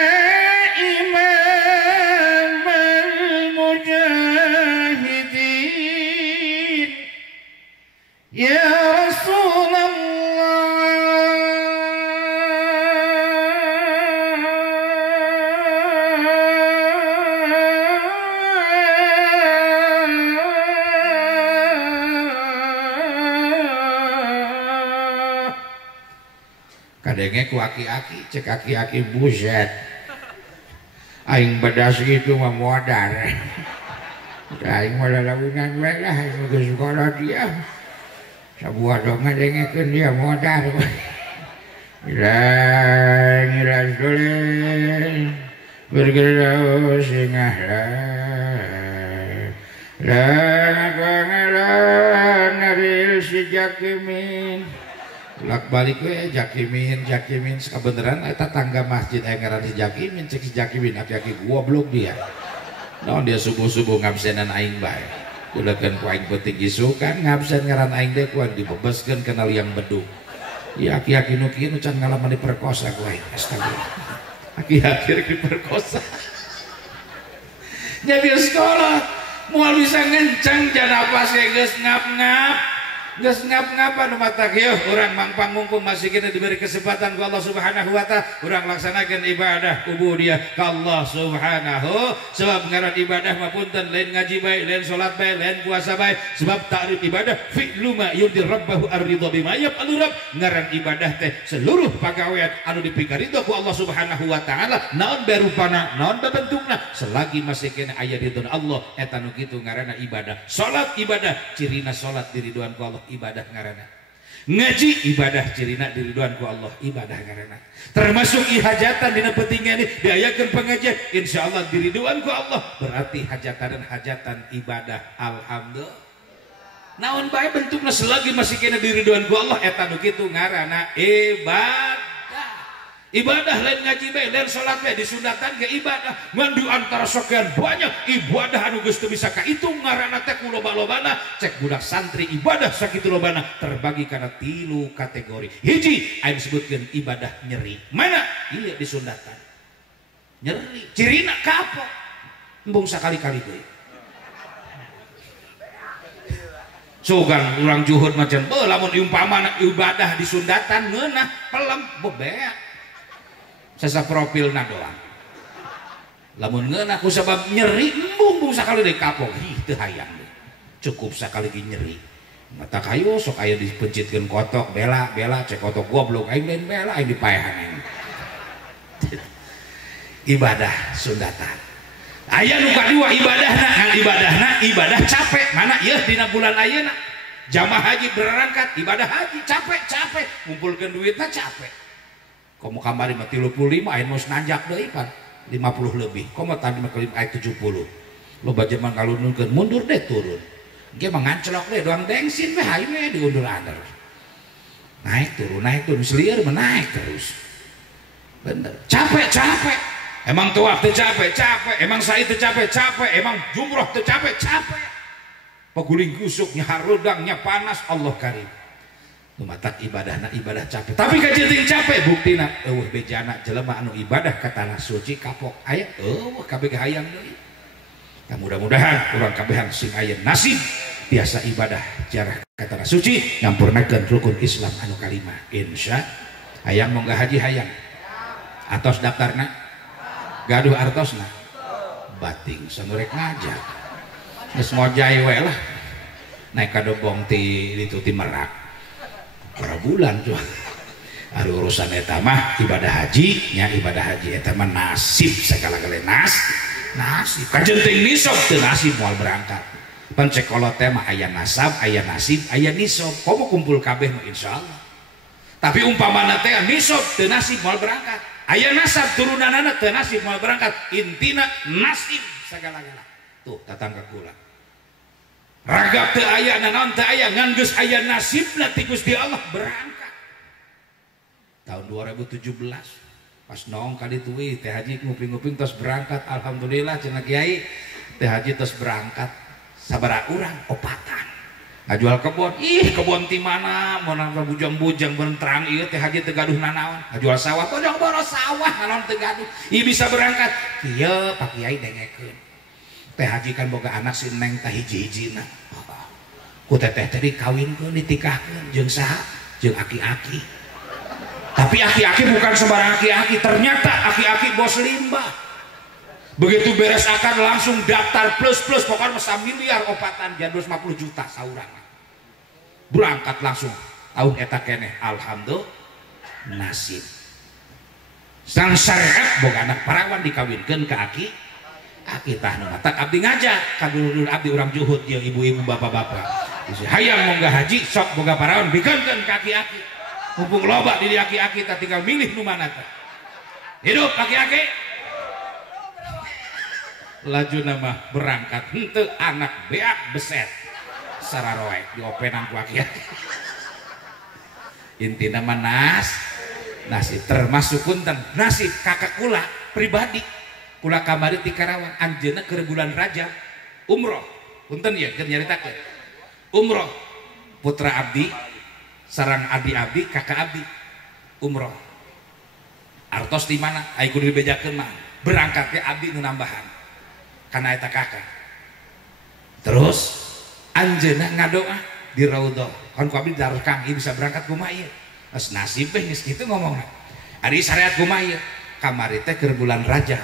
kadenge ku aki-aki cek aki-aki buset aing bedas gitu mah modar aing mah lalawinan we lah geus sekolah dia sabuah dong ngadengekeun dia modar ngilang dolen bergerak singah lah nabil si jakimin lak balik we jakimin sabeneran eta tangga masjid aya ngaran si jakimin cek si jakimin aki-aki goblok dia naon dia subuh-subuh ngabsenan aing bae kudakeun ku aing peuting isukan ngabsen ngaran aing teh kuat dibebaskeun kana liang bedug ieu aki-aki nu kieu nu can ngalaman diperkosa ku aing astagfirullah aki-aki diperkosa nya di sekolah moal bisa ngencang jangan apa sih geus ngap-ngap geus ngap-ngap anu mata kieu urang mangpang mumpung masih kena diberi kesempatan ku Allah Subhanahu wa taala urang laksanakeun ibadah ubudiyah ka Allah Subhanahu sebab ngaran ibadah mah punten lain ngaji bae lain salat bae lain puasa bae sebab ta'rif ibadah fi'lu ma yurdi rabbahu ar-ridha bima yaf'alu rabb ngaran ibadah teh seluruh pagawean anu dipikaridho ku Allah Subhanahu wa taala naon barupana naon bentukna selagi masih kena aya ridho Allah eta nu kitu ngaranna ibadah salat ibadah cirina salat diridhoan ku Allah ibadah ngaranna ngaji ibadah cirina diridhoan ku Allah ibadah ngaranna termasuk hajatan dina pentingnya ini diayakeun pengajian insyaallah diridhoan ku Allah berarti hajatan ibadah alhamdulillah naon bae bentukna selagi masih kena diridhoan ku Allah eta nu kitu ngaranna ibadah. Ibadah lain ngaji bae lain salat bae disundatan ke ibadah ngan di antara sekian banyak ibadah anu geus teu bisa kahitung ngaranna teh loba-lobana cek budak santri ibadah sakitu lobana terbagi kana 3 kategori. Hiji aya disebutkeun ibadah nyeri. Mana? Ieu disundatan. Nyeri. Cirina kapok. Embung sakali-kali deui. Sogan urang juhud macam lamun umpamana ibadah disundatan ngeunah pelem bebea. Sesa profilna doang. Lamun ngeunah ku sabab nyeri embung sakali deui kapok. Ih teu hayang deui. Cukup sakali ge nyeri. Mata kayu sok aya dipencitkeun kotok bela cek kotok goblok aing lain bela aing dipaehan. Ibadah sundatan. Aya nu kadua ibadahna ibadah capek. Mana ieu dina bulan ayeuna jamaah haji berangkat ibadah haji capek ngumpulkeun duitna capek. Komo kamari mah 35 ayeuna mos nanjak deui pan 50 lebih. Komo tadi mah kelim aya 70. Loba jaman kalununkeun mundur deh turun. Ge mah nganclok deh doang dengsin we hayu we diundur ander. Naik turun selieur mah naik terus. Bener. Capek. Emang tuak teu capek, emang sa'i teu capek, emang jumroh teu capek. Paguling gusuknya harudangnya panas Allah karim. Lumatak ibadahna ibadah capek. Tapi kajenting capek buktina eueuh bejana jelema anu ibadah ka tanah suci kapok. Aya eueuh kabeh hayang deui. Mudah-mudahan urang kabehan sing aya nasib biasa ibadah jarah ka tanah suci nyampurnakeun rukun Islam anu kalima. Insya hayang mongga haji hayang. Atos daftarna gaduh artosna bating sanurek ngajak geus ngojay we lah naik ka dobong ti ditu ti Merak para bulan tuh ari urusan eta mah ibadah haji eta mah nasib sagala-gala nasib kajenting nisab teu nasib moal berangkat pan cek kolot teh mah aya nasab aya nasib aya nisab komo kumpul kabeh mah insyaallah tapi umpamana teh nisab teu nasib moal berangkat aya nasab turunanana teu nasib moal berangkat intina nasib sagala-gala tuh tatangga kula ragap teu aya naon teu aya ngan geus aya nasibna ti Gusti Allah berangkat tahun 2017 pas nong kali tuh teh haji nguping-nguping tos berangkat alhamdulillah cenah kiai teh haji tos berangkat sabaraha urang opatan ngajual kebon kebon ti mana mun bujang-bujang beun terang ieu teh haji teu gaduh nanaon ngajual sawah bodong boros sawah naon teu gaduh ieu bisa berangkat ieu Pak Kiai dengekeun teh haji kan boga anak si neng teh hiji-hijina ku teteh teh dikawinkeun ditikahkeun jeung saha jeung aki-aki tapi aki-aki bukan sembarang aki-aki ternyata aki-aki bos limbah begitu beres akan langsung daftar plus pokoknya 1 miliar opatan jadus 50 juta saurang berangkat langsung tahun eta keneh alhamdulillah nasib sang syariat boga anak parawan dikawinkeun ka aki tah nu matak abdi ngajak ka dulur abdi urang juhud jeung ibu-ibu bapak-bapak hayang mongga haji sok boga parawan bikeunkeun ka aki mumpung loba di aki tah tinggal milih nu mana teh hidup aki laju nama berangkat henteu anak beak beset sararoek diopenan ku aki intina mah nasib termasuk punten nasib kakak kula pribadi kula kamari ti Karawang anjeunna keur bulan Rajab umroh punten ya keur nyaritakeun umroh putra abdi sareng abdi kakak abdi umroh artos di mana aya kudu dibejakeun mah berangkat ke abdi nu nambahan kana eta kakak terus anjeunna ngadoa di raudhah kan ku abdi daruh kang ieu bisa berangkat kumaha ieu geus nasib teh geus kitu ngomongna ari syariat kumaha ieu kamari teh keur bulan Rajab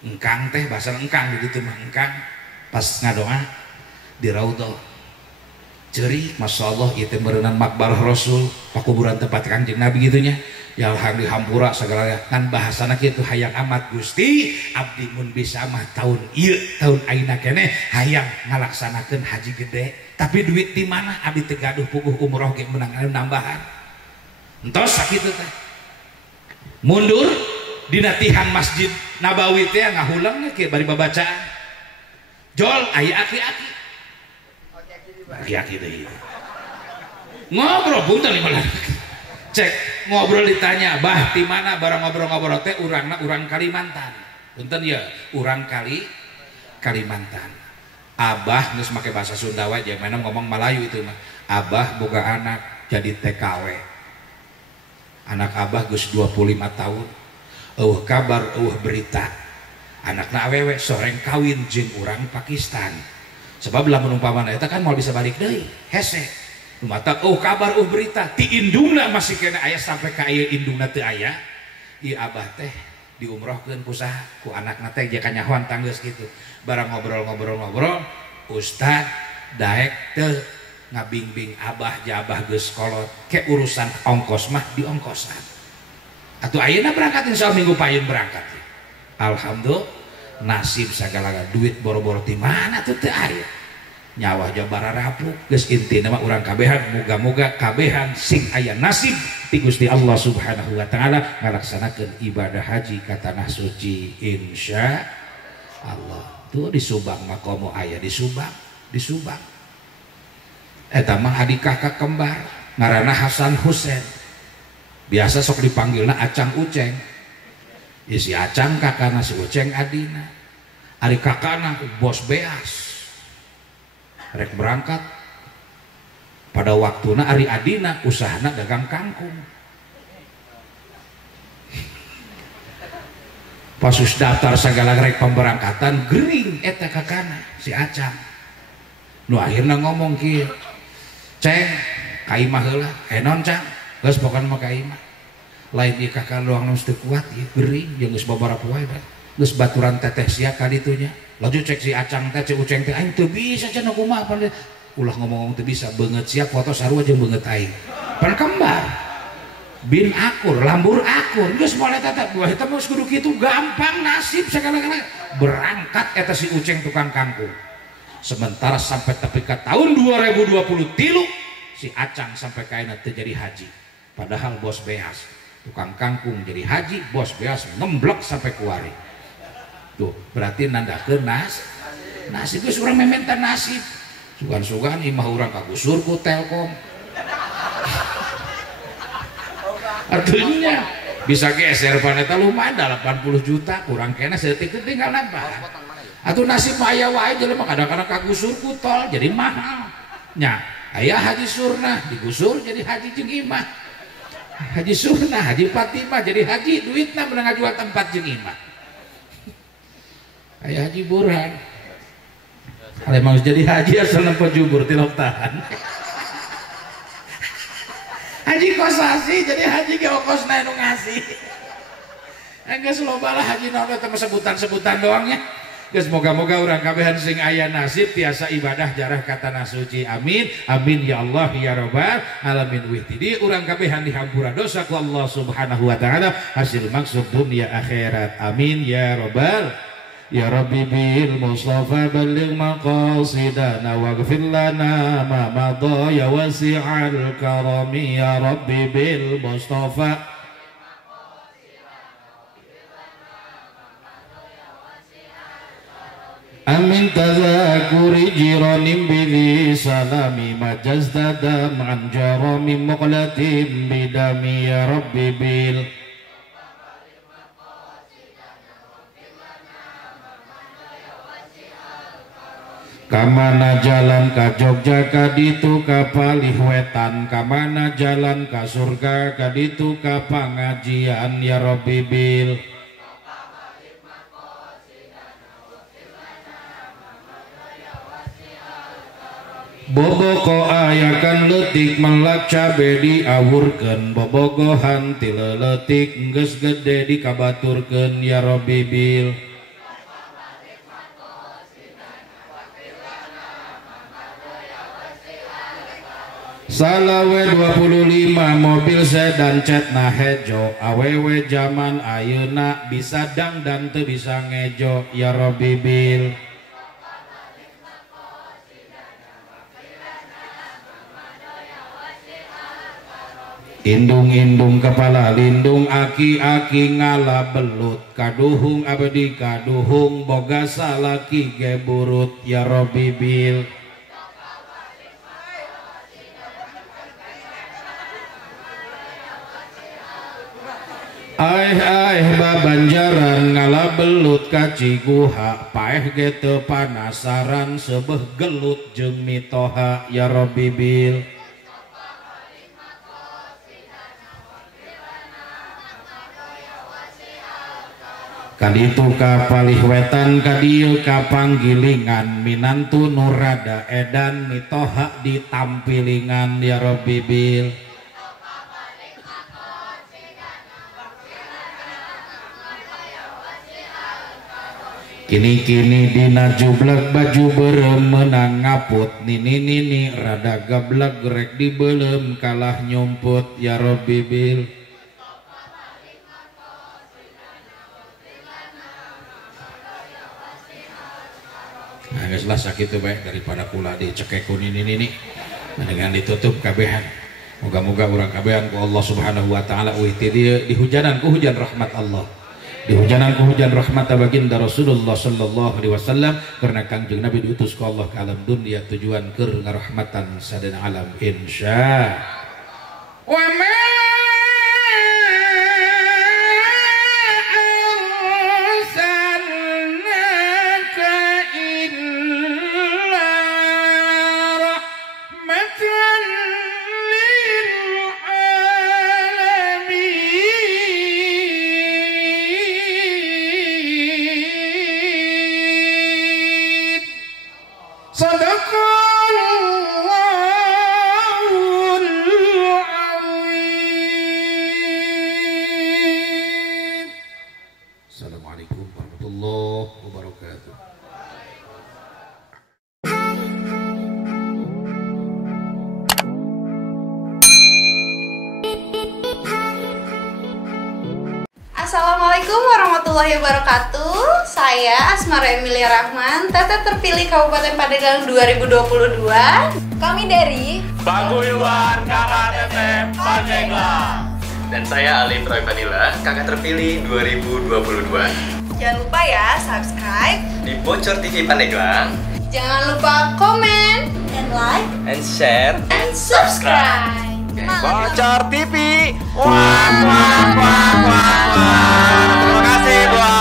engkang teh bahasa engkang di ditu mah engkang pas ngadoa di raudhah ceurik masyaallah ieu teh meureunana makbarah Rasul pakuburan tempat Kanjeng Nabi gitunya ya alhamdulillah dihampura segala kan bahasana kitu hayang amat Gusti abdi mun bisa mah tahun ieu tahun ayeuna keneh hayang ngalaksanakeun haji gede tapi duit di mana abdi teu gaduh puguh umroh ge menang nambahan entos sakitu teh mundur dina tihan Masjid Nabawi teh ngahulang ge bari babacaan jol aya aki-aki Aki-aki deui. Ngobrol punten lima cek ngobrol ditanya bah di mana barang ngobrol-ngobrol teh urang Kalimantan. Punten ya, urang Kalimantan. Abah geus make bahasa Sunda wae jeung mana ngomong Melayu itu mah. Abah boga anak jadi TKW. Anak abah geus 25 tahun. Kabar berita. Anakna awewe soreng kawin jeung urang Pakistan. Sebab lamun umpamana eta kan mau bisa balik deui, hese. Mata kabar berita ti indungna masih kena aya sampai ka aya indungna teu aya. Ieu abah teh diumrohkeun ku saha ku anakna teh jeung kanyahoan tanggeus kitu. Barang ngobrol ustad daek teu ngabingbing abah jabah geus kolot ke urusan ongkos mah diongkosan. Atuh ayeuna berangkat insyaallah minggu payeun berangkat. Alhamdulillah nasib sagala duit boro-boro ti mana tuh teu aya. Nyawa jabara rapuh geus intina mah urang kabehan muga-muga kabehan sing aya nasib ti Gusti Allah Subhanahu wa taala ngalaksanakeun ibadah haji ka tanah suci insya Allah. Tuh di Subang mah komo aya di Subang eta mah adik kakak kembar ngaranna Hasan Husein biasa sok dipanggilna Acang Uceng. Si Acang kakana si Uceng adina ari kakana bos beas rek berangkat pada waktuna ari adina usahana dagang kangkung. Pasus daftar segala rek pemberangkatan gering eta kakana si Acang. Nu akhirna ngomong kieu, "Ceng, ka imah heula." "Non, Cang, geus pokan mah ka imah." Lain ieu kakana doang nu teu kuat ieu gering jeung geus babaraha poe geus baturan teteh sia ka ditunya. Laju cek si Acang teh cek Uceng teh aing teu bisa cenah kumaha pan ulah ngomong teu bisa beungeut sia foto sarua jeung beungeut aing. Pan kembar. Bin akur, lambur akur, geus moal eta teh eta mah kudu kitu gampang nasib sagala-galana. Berangkat eta si Uceng tukang kangkung. Sementara sampai tepi ka tahun 2023 si Acang sampai kaina teu jadi haji. Padahal bos beas tukang kangkung jadi haji, bos beas ngemblek sampai kuari. Tuh berarti nandakeun nasib geus urang mementa nasib. Sugan-sugan imah urang kagusur ku Telkom. Artinya bisa geser pan eta lumayan 80 juta kurang kena setik tinggal nambah. Atuh nasib aya wae jelema kadang-kadang kagusur ku tol jadi mahal. Nya aya haji surnah digusur jadi haji jeung imah. Haji surnah, haji Fatimah jadi haji duitna menang ngajual tempat jeung imah. Ayah Haji Burhan kalau mau jadi haji asal nempo jubur tilok tahan. Haji Kosasi jadi haji ge ongkosna nu ngasih. Geus loba lah haji naon teh sebutan-sebutan doang ya. Geus moga-moga urang kabehan sing aya nasib tiasa ibadah jarah ka tanah suci. Amin. Amin ya Allah ya rabbal alamin. Wih urang kabehan dihampura dosa ku Allah Subhanahu wa taala hasil maksud dunia akhirat. Amin ya rabbal. Ya Rabbi bil Mustafa balligh maqasidana waghfir lana ma madha ya wasi'al karami. Ya Rabbi bil Mustafa amin tazakuri jiranim bili salami majazda man jarami muqlatim bidami. Ya Rabbi bil kamana jalan ka Jogja kaditu ka Palihwetan, kamana jalan ka surga kaditu ka pangajian. Ya Rabbi bil bobogo ayakan letik melak cabe diawurkeun bobogohan ti leuletik geus gede dikabaturkeun. Ya Rabbi bil Salawe 25 mobil sedan cetna hejo awewe zaman ayeuna bisa dangdan teu bisa ngejo. Ya Rabbi bil indung-indung kepala lindung aki-aki ngala belut kaduhung abdi kaduhung boga salaki ge burut. Ya Rabbi bil Eta banjaran ngala belut kaciguha paeh ge teu panasaran sebeh gelut jeung mitoha ya Rabbi bil kaditu ka palih wetan kadieu ka panggilingan minantu nurada edan mitoha ditampilingan ya Rabbi bil kini-kini dina jublek baju berem menang ngaput nini rada gablek rek dibelem kalah nyumput ya Rabbi bil nah geus lah sakitu bae daripada kula dicekeku nini dengan ditutup kabehan moga-moga urang kabehan ku Allah Subhanahu wa taala euy ti dieu dihujanan ku hujan rahmat Allah dihujanan ku hujan rahmat baginda Rasulullah sallallahu alaihi wasallam karena Kangjeng Nabi diutus ku Allah ke alam dunia tujuan keur ngarahmatan sadana alam insya wa ma arsalnaka illa rahmatan lil alamin sadaqallahul azim. Assalamualaikum warahmatullahi wabarakatuh. Assalamualaikum warahmatullahi wabarakatuh. Saya Asmara Emilia Rahman, Tete terpilih Kabupaten Pandeglang 2022. Kami dari Paguyuban KKTT Pandeglang. Dan saya Alif Roy Vanilla, kakak terpilih 2022 Jangan lupa ya subscribe, di Bocor TV Pandeglang. jangan lupa komen, and like, And share. and subscribe. Bocor TV. Wah, wah, wah, wah, wah. Terima kasih buat